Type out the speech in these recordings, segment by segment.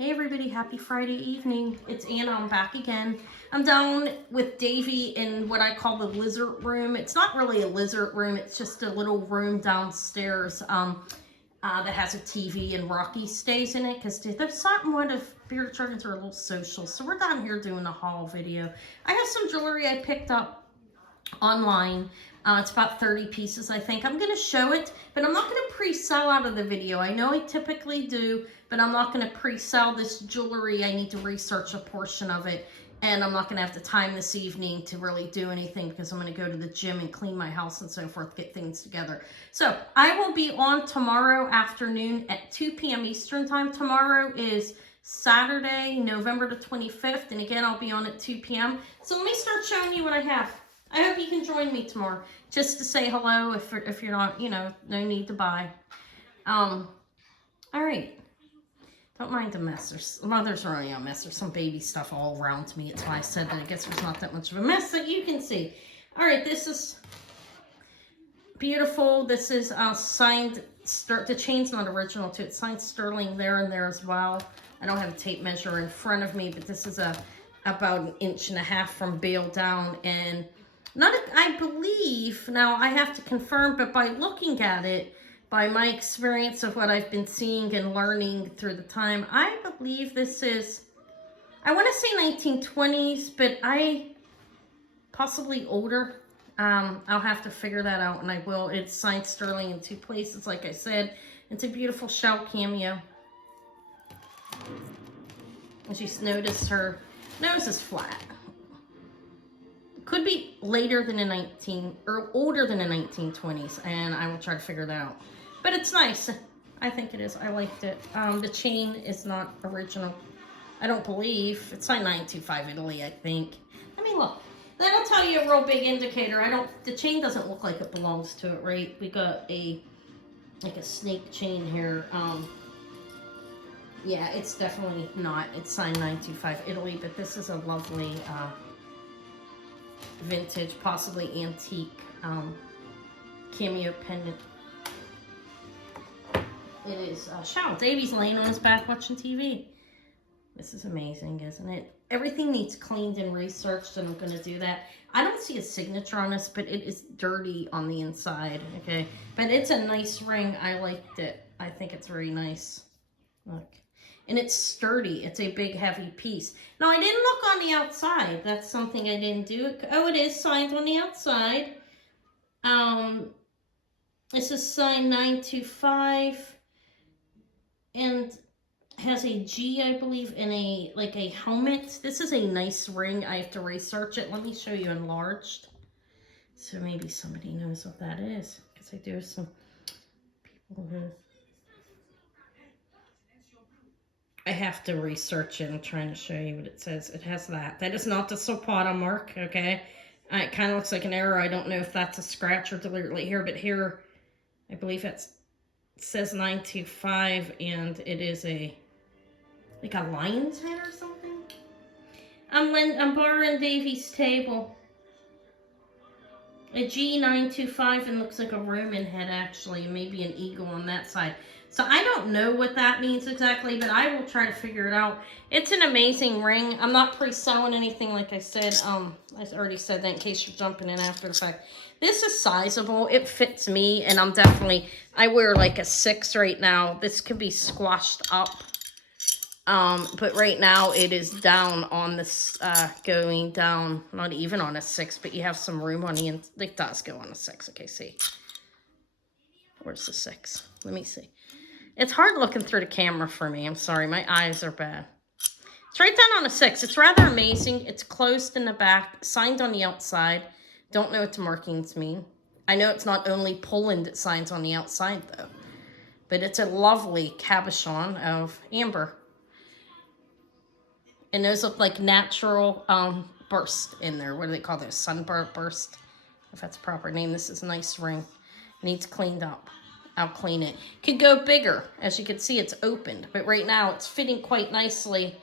Hey everybody, happy Friday evening. It's Anna, I'm back again. I'm down with Davey in what I call the lizard room. It's not really a lizard room, it's just a little room downstairs that has a TV, and Rocky stays in it because there's somewhat of bearded dragons are a little social. So we're down here doing a haul video. I have some jewelry I picked up online. It's about 30 pieces, I think. I'm going to show it, but I'm not going to pre-sell out of the video. I know I typically do, but I'm not going to pre-sell this jewelry. I need to research a portion of it, and I'm not going to have the time this evening to really do anything because I'm going to go to the gym and clean my house and so forth, get things together. So I will be on tomorrow afternoon at 2 p.m. Eastern time. Tomorrow is Saturday, November the 25th, and again, I'll be on at 2 p.m. So let me start showing you what I have. I hope you can join me tomorrow just to say hello if you're not, no need to buy. All right. Don't mind the mess. There's really a mess. There's some baby stuff all around me. It's why I said that I guess there's not that much of a mess that you can see. All right, this is beautiful. This is signed, the chain's not original too. It's signed sterling there and there as well. I don't have a tape measure in front of me, but this is about 1.5 inches from bail down, and I believe, now I have to confirm, but by looking at it, by my experience of what I've been seeing and learning through the time, I believe this is, I want to say 1920s, but possibly older. I'll have to figure that out, and I will. It's signed sterling in 2 places, like I said. It's a beautiful shell cameo. As you notice, her nose is flat. Could be later than or older than the 1920s, and I will try to figure that out. But it's nice. I think it is. I liked it. The chain is not original. I don't believe. It's signed 925 Italy, I think. Let me look. That'll tell you a real big indicator. The chain doesn't look like it belongs to it, right? We got like a snake chain here. Yeah, it's definitely not. It's signed 925 Italy, but this is a lovely vintage, possibly antique cameo pendant. It is Shao. Davey's laying on his back watching TV. This is amazing, isn't it? Everything needs cleaned and researched, and I'm going to do that. I don't see a signature on this, but it is dirty on the inside, okay? But it's a nice ring. I liked it. I think it's very nice. Look. And it's sturdy. It's a big, heavy piece. Now, I didn't look on the outside. That's something I didn't do. Oh, it is signed on the outside. This is signed 925. And has a G, I believe, and like a helmet. This is a nice ring. I have to research it. Let me show you enlarged. So maybe somebody knows what that is. Because I do have some people who... I have to research it. I'm trying to show you what it says. It has that. That is not the Zapata mark, okay? It kind of looks like an arrow. I don't know if that's a scratch or deliberately here, but here, I believe it says 925, and it is like a lion's head or something. I'm borrowing Davey's table. A G925, and looks like a Roman head, actually.Maybe an eagle on that side. So I don't know what that means exactly, but I will try to figure it out. It's an amazing ring. I'm not pre-selling anything, like I said. I already said that in case you're jumping in after the fact. This is sizable. It fits me, and I wear like a 6 right now. This could be squashed up. But right now it is down on this, going down, not even on a 6, but you have some room on the end. It does go on a 6. Okay, see. Where's the 6? Let me see. It's hard looking through the camera for me. I'm sorry. My eyes are bad. It's right down on a 6. It's rather amazing. It's closed in the back, signed on the outside. Don't know what the markings mean. I know it's not only Poland that signs on the outside, though. But it's a lovely cabochon of amber. And those look like natural burst in there. What do they call those? Sunburst burst, if that's a proper name. This is a nice ring. Needs cleaned up. I'll clean it. Could go bigger. As you can see, it's opened. But right now, it's fitting quite nicely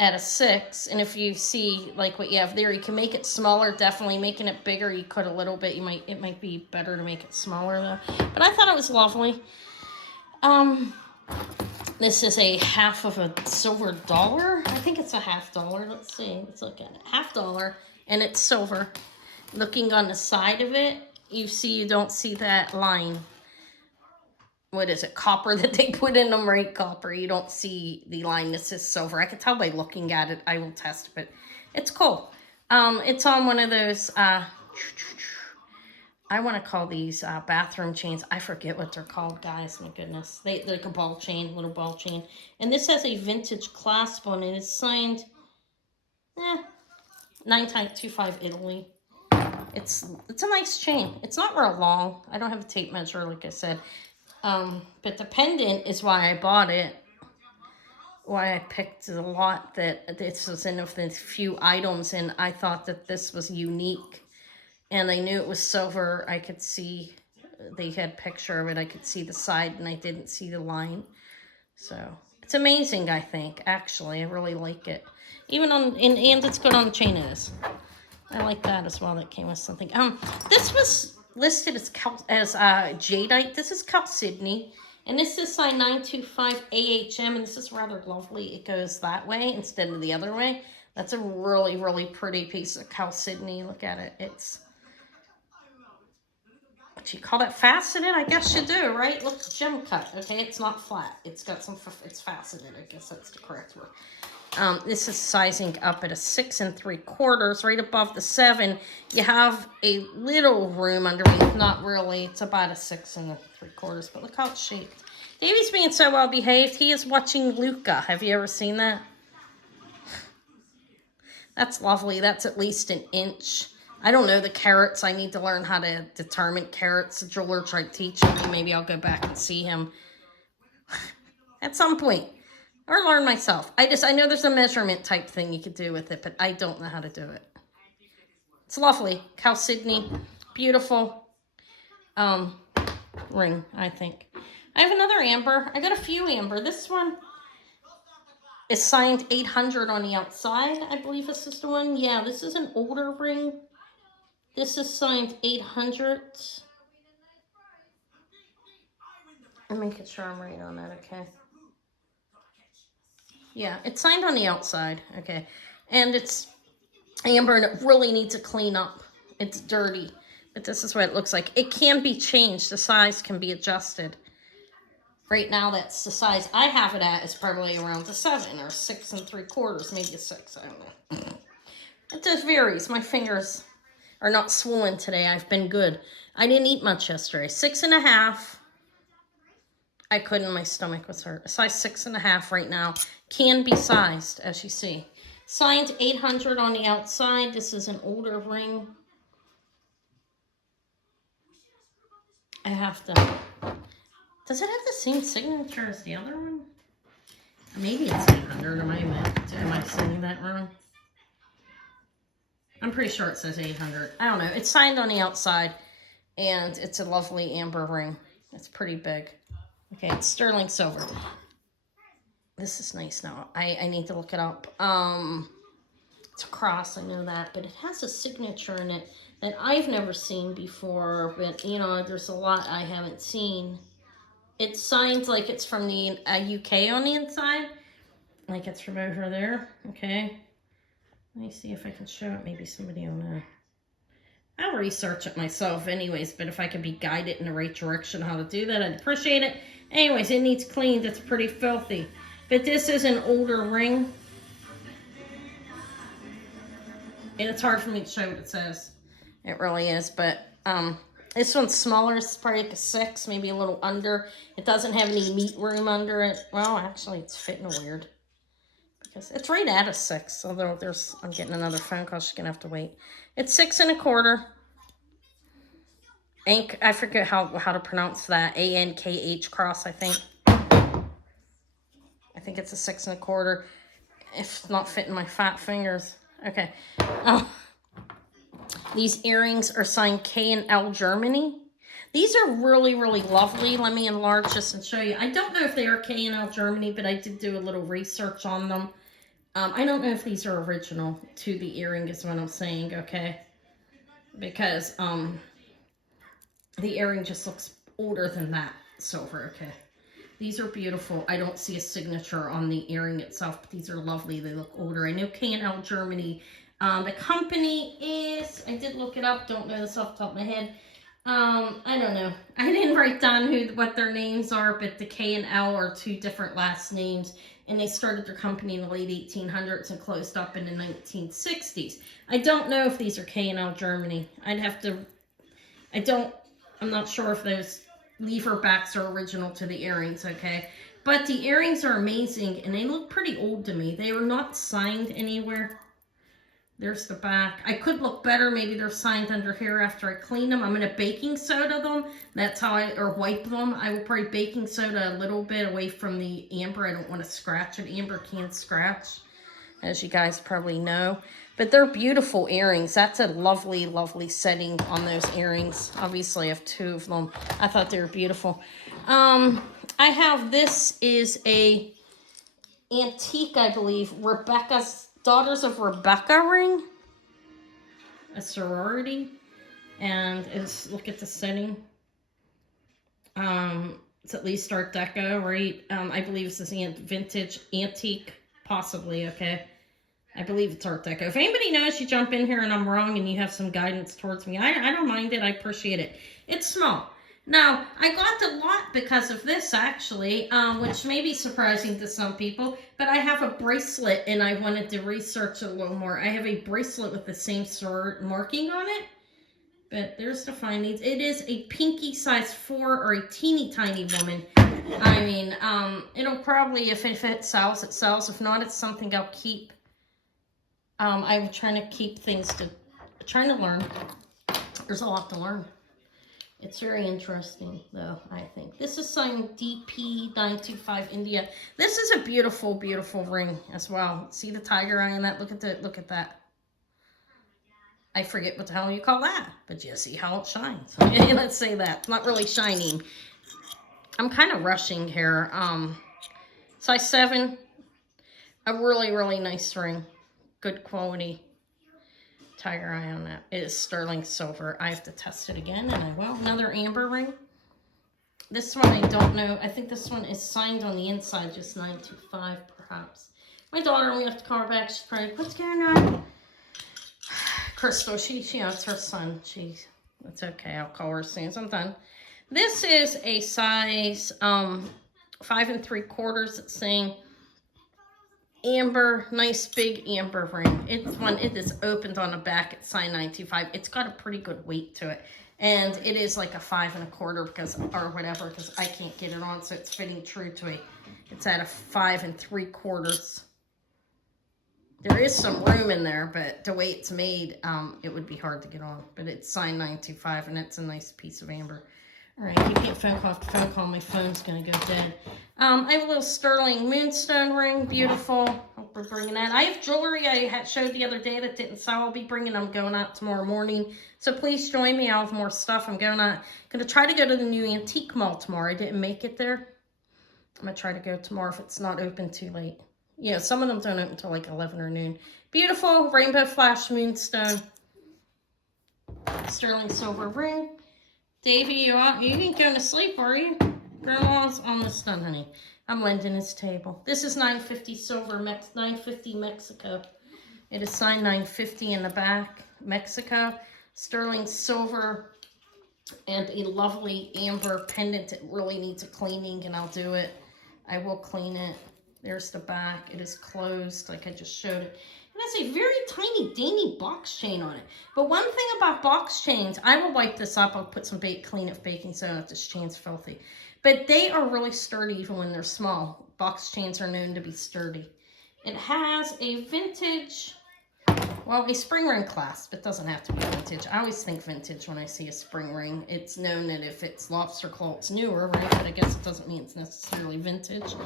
at a 6. And if you see like what you have there, you can make it smaller. Definitely making it bigger. You could a little bit. It might be better to make it smaller though. But I thought it was lovely. This is a half of a silver dollar. I think it's a $1/2. Let's see. Let's look at it. $1/2, and it's silver. Looking on the side of it, you don't see that line. What is it? Copper that they put in them, right? Copper. You don't see the line. This is silver. I can tell by looking at it. I will test it, but it's cool. It's on one of those, I want to call these bathroom chains. I forget what they're called, guys. My goodness. They're like a ball chain, little ball chain. And this has a vintage clasp on it. It's signed 9.25 Italy. It's a nice chain. It's not real long. I don't have a tape measure, like I said. But the pendant is why I bought it. Why I picked the lot that this was in of the few items, and I thought that this was unique. And I knew it was silver. I could see, they had a picture of it. I could see the side, and I didn't see the line. So, it's amazing, I think, actually. I really like it. Even on, and it's good on the chain it is. I like that as well. That came with something. This was listed as jadeite. This is chalcedony. And this is signed 925 AHM, and this is rather lovely. It goes that way instead of the other way. That's a really, really pretty piece of chalcedony. Look at it. It's, what you call that, faceted? I guess you do, right? Look, gem cut, okay? It's not flat. It's got some, it's faceted. I guess that's the correct word. This is sizing up at a 6 3/4, right above the 7. You have a little room underneath, not really. It's about a 6 3/4, but look how it's shaped. Davey's being so well behaved. He is watching Luca. Have you ever seen that? That's lovely. That's at least an inch. I don't know the carats. I need to learn how to determine carats. The jeweler tried teaching me. Maybe I'll go back and see him at some point. Or learn myself. I know there's a measurement type thing you could do with it, but I don't know how to do it. It's lovely. Chalcedony. Beautiful ring, I think. I have another amber. I got a few amber. This one is signed 800 on the outside. I believe this is the one. Yeah, this is an older ring. This is signed 800. I'm making sure I'm right on that, okay? Yeah, it's signed on the outside, okay. And it's amber, and it really needs to clean up. It's dirty, but this is what it looks like. It can be changed. The size can be adjusted. Right now, that's the size I have it at. Is probably around the 7 or 6 3/4, maybe a 6. I don't know. It just varies. My fingers are not swollen today. I've been good. I didn't eat much yesterday. 6.5. I couldn't. My stomach was hurt. A size 6.5 right now. Can be sized, as you see. Signed 800 on the outside. This is an older ring. I have to... Does it have the same signature as the other one? Maybe it's 800. Am I saying that wrong? I'm pretty sure it says 800. I don't know. It's signed on the outside, and it's a lovely amber ring. It's pretty big. Okay, it's sterling silver. This is nice now. I need to look it up. It's a cross, I know that, but it has a signature in it that I've never seen before, but, you know, there's a lot I haven't seen. It's signed like it's from the UK on the inside, like it's from over there, okay? Let me see if I can show it. Maybe somebody will know. I'll research it myself anyways, but if I could be guided in the right direction how to do that, I'd appreciate it. Anyways, it needs cleaned. It's pretty filthy. But this is an older ring. And it's hard for me to show what it says. It really is. But this one's smaller. It's probably like a 6, maybe a little under. It doesn't have any meat room under it. Well, actually, it's fitting weird. Because it's right at a 6. Although I'm getting another phone call. She's going to have to wait. It's 6 1/4. Ankh, I forget how to pronounce that. ANKH cross, I think. I think it's a 6 1/4. If it's not fitting my fat fingers. Okay. Oh. These earrings are signed K&L Germany. These are really, really lovely. Let me enlarge this and show you. I don't know if they are K&L Germany, but I did do a little research on them. I don't know if these are original to the earring is what I'm saying, okay? Because the earring just looks older than that silver, okay? These are beautiful. I don't see a signature on the earring itself, but these are lovely. They look older. I know K&L Germany. The company is, I did look it up, don't know this off the top of my head. I don't know. I didn't write down what their names are, but the K and L are two different last names, and they started their company in the late 1800s and closed up in the 1960s. I don't know if these are K&L Germany. I'm not sure if those lever backs are original to the earrings, okay? But the earrings are amazing, and they look pretty old to me. They were not signed anywhere. There's the back. I could look better. Maybe they're signed under here after I clean them. I'm going to baking soda them. That's how or wipe them. I will probably baking soda a little bit away from the amber. I don't want to scratch it. Amber can scratch, as you guys probably know. But they're beautiful earrings. That's a lovely, lovely setting on those earrings. Obviously, I have two of them. I thought they were beautiful. I have, this is a antique, I believe, Daughters of Rebecca ring. A sorority. And look at the setting. It's at least Art Deco, right? I believe this is vintage, antique, possibly, okay? I believe it's Art Deco. If anybody knows, you jump in here and I'm wrong and you have some guidance towards me. I don't mind it. I appreciate it. It's small. Now, I got the lot because of this, actually, which may be surprising to some people, but I have a bracelet and I wanted to research it a little more. I have a bracelet with the same marking on it, but there's the findings. It is a pinky size 4 or a teeny tiny woman. I mean, it'll probably, if it sells, it sells. If not, it's something I'll keep. I'm trying to keep things trying to learn. There's a lot to learn. It's very interesting, though, I think. This is signed DP925 India. This is a beautiful, beautiful ring as well. See the tiger eye in that? Look at that. I forget what the hell you call that, but you see how it shines. Okay, let's say that. It's not really shining. I'm kind of rushing here. Size 7. A really, really nice ring. Good quality. Tiger eye on that. It is sterling silver. I have to test it again, and I will. Another amber ring. This one I don't know. I think this one is signed on the inside, just 925 perhaps. My daughter, we have to call her back. She's probably, what's going on? Crystal, it's her son. It's okay. I'll call her as soon as I'm done. This is a size 5 3/4. It's saying amber, nice big amber ring. It is opened on the back. It's signed 925. It's got a pretty good weight to it, and it is like a 5 1/4 or whatever, because I can't get it on, so it's fitting true to it. It's at a 5 3/4. There is some room in there, but the way it's made, it would be hard to get on. But it's signed 925, and it's a nice piece of amber. All right, keep getting phone call after phone call. My phone's going to go dead. I have a little sterling moonstone ring. Beautiful. Hope we're bringing that. I have jewelry I showed the other day that didn't sell. I'll be bringing them going out tomorrow morning. So please join me. I'll have more stuff. I'm going to try to go to the new antique mall tomorrow. I didn't make it there. I'm going to try to go tomorrow if it's not open too late. Yeah, some of them don't open until like 11 or noon. Beautiful rainbow flash moonstone. Sterling silver ring. Davey, you ain't going to sleep, are you? Grandma's almost done, honey. I'm lending his table. This is 950 silver, 950 Mexico. It is signed 950 in the back, Mexico. Sterling silver and a lovely amber pendant. It really needs a cleaning, and I'll do it. I will clean it. There's the back. It is closed, like I just showed it. It has a very tiny, dainty box chain on it. But one thing about box chains, I will wipe this up. I'll put some clean it baking soda if this chain's filthy. But they are really sturdy even when they're small. Box chains are known to be sturdy. It has a vintage, well, a spring ring clasp. It doesn't have to be vintage. I always think vintage when I see a spring ring. It's known that if it's lobster claw, it's newer, right? But I guess it doesn't mean it's necessarily vintage.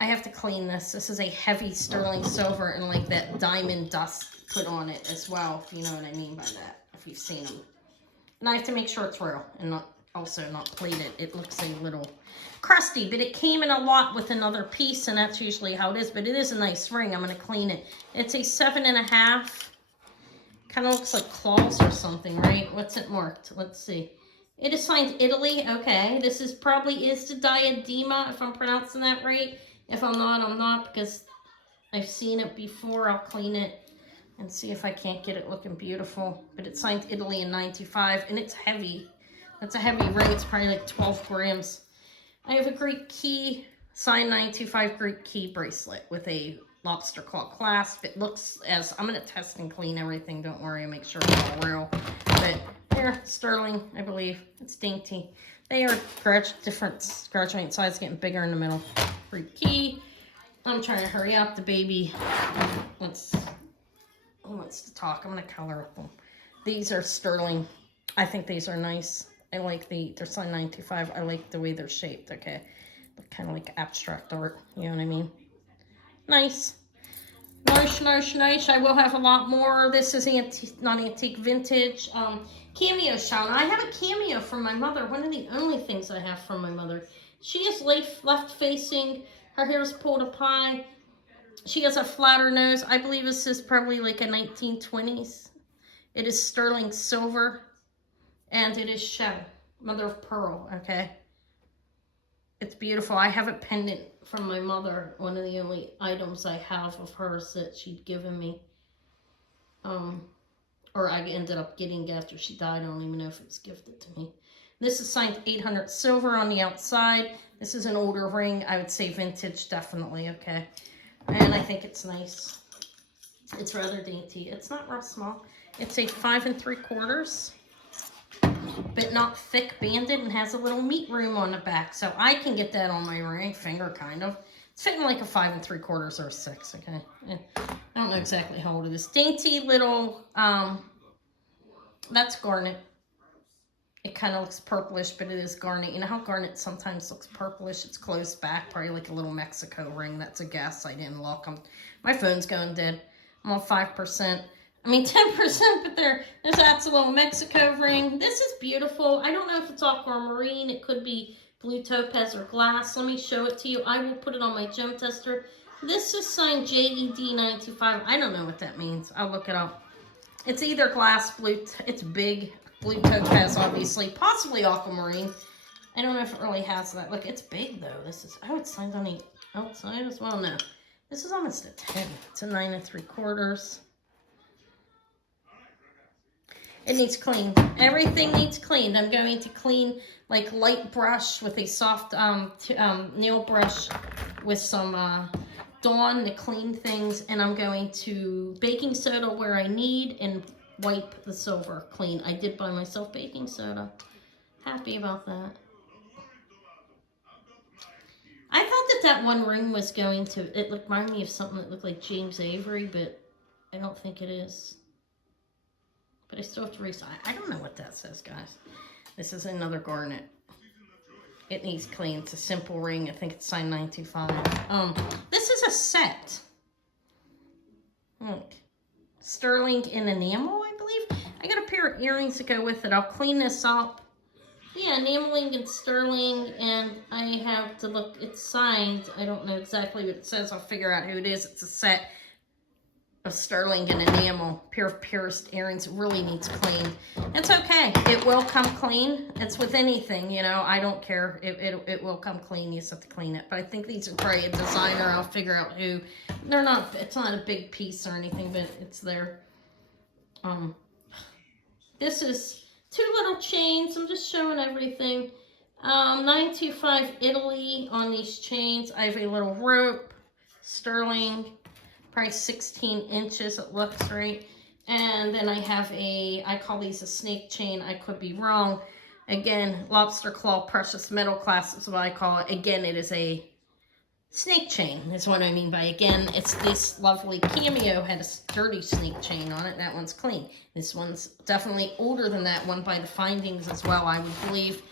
I have to clean this. This is a heavy sterling silver and like that diamond dust put on it as well, if you know what I mean by that, if you've seen them. And I have to make sure it's real and not plated. It looks a little crusty, but it came in a lot with another piece, and that's usually how it is, but it is a nice ring. I'm going to clean it. It's a 7.5. Kind of looks like claws or something, right? What's it marked? Let's see. It is signed Italy. Okay, this is probably is the diadema, if I'm pronouncing that right. If I'm not, because I've seen it before. I'll clean it and see if I can't get it looking beautiful. But it's signed Italy in 95, and it's heavy. That's a heavy ring. It's probably like 12 grams. I have a Greek key, signed 925 Greek key bracelet with a lobster claw clasp. It looks as, I'm going to test and clean everything. Don't worry, make sure it's all real. But here, sterling, I believe. It's dainty. They are different graduating size, getting bigger in the middle. Greek key. I'm trying to hurry up. The baby wants to talk. I'm going to color them. These are sterling. I think these are nice. I like they're signed 925. I like the way they're shaped, okay? Look kind of like abstract art, you know what I mean? Nice. Nice. I will have a lot more. This is not antique, vintage. Cameo shell. I have a cameo from my mother. One of the only things I have from my mother. She is left facing. Her hair is pulled up high. She has a flatter nose. I believe this is probably like a 1920s. It is sterling silver. And it is shell, mother of pearl, okay? It's beautiful. I have a pendant from my mother, one of the only items I have of hers that she'd given me. Or I ended up getting after she died. I don't even know if it was gifted to me. This is signed 800 silver on the outside. This is an older ring. I would say vintage, definitely, okay? And I think it's nice. It's rather dainty. It's not real small. It's a 5 3/4. But not thick banded, and has a little meat room on the back. So I can get that on my ring finger, kind of. It's fitting like a 5 3/4 or a 6, okay? Yeah. I don't know exactly how old it is. Dainty little, that's garnet. It kind of looks purplish, but it is garnet. You know how garnet sometimes looks purplish? It's closed back, probably like a little Mexico ring. That's a guess. I didn't look. My phone's going dead. I'm on 5%. I mean, 10%, but that's a little Mexico ring. This is beautiful. I don't know if it's aquamarine. It could be blue topaz or glass. Let me show it to you. I will put it on my gem tester. This is signed JED925. I don't know what that means. I'll look it up. It's either glass, blue, it's big, blue topaz, obviously, possibly aquamarine. I don't know if it really has that. Look, it's big, though. This is, oh, it's signed on the outside as well. No, this is almost a 10. It's a 9 3/4. It needs cleaned. Everything needs cleaned. I'm going to clean like light brush with a soft nail brush with some Dawn to clean things. And I'm going to baking soda where I need and wipe the silver clean. I did buy myself baking soda. Happy about that. I thought that one ring was going to, it reminded me of something that looked like James Avery, but I don't think it is. But I still have to resign. I don't know what that says, guys. This is another garnet. It needs clean. It's a simple ring. I think it's signed 925. This is a set. Look. Sterling in enamel, I believe. I got a pair of earrings to go with it. I'll clean this up. Yeah, enameling and sterling, and I have to look. It's signed. I don't know exactly what it says. I'll figure out who it is. It's a set of sterling and enamel, pair of pierced earrings. It really needs cleaned. It's okay. It will come clean. It's with anything, you know. I don't care. It will come clean. You just have to clean it. But I think these are probably a designer. I'll figure out who. They're not. It's not a big piece or anything, but it's there. This is 2 little chains. I'm just showing everything. 925 Italy on these chains. I have a little rope, sterling. Probably 16 inches, it looks right. And then I have I call these a snake chain. I could be wrong. Again, lobster claw precious metal class is what I call it. Again, it is a snake chain. That's what I mean by again. It's this lovely Cameo had a sturdy snake chain on it. That one's clean. This one's definitely older than that one by the findings as well, I would believe.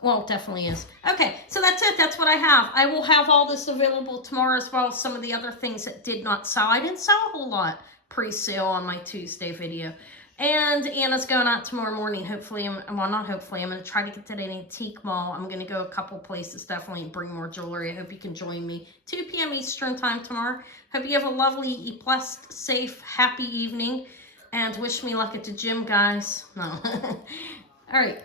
Well, it definitely is. Okay, so that's it. That's what I have. I will have all this available tomorrow as well as some of the other things that did not sell. I didn't sell a whole lot pre-sale on my Tuesday video. And Anna's going out tomorrow morning. Hopefully, not hopefully, I'm going to try to get to that antique mall. I'm going to go a couple places definitely and bring more jewelry. I hope you can join me 2 p.m. Eastern time tomorrow. Hope you have a lovely, blessed, safe, happy evening. And wish me luck at the gym, guys. No. All right.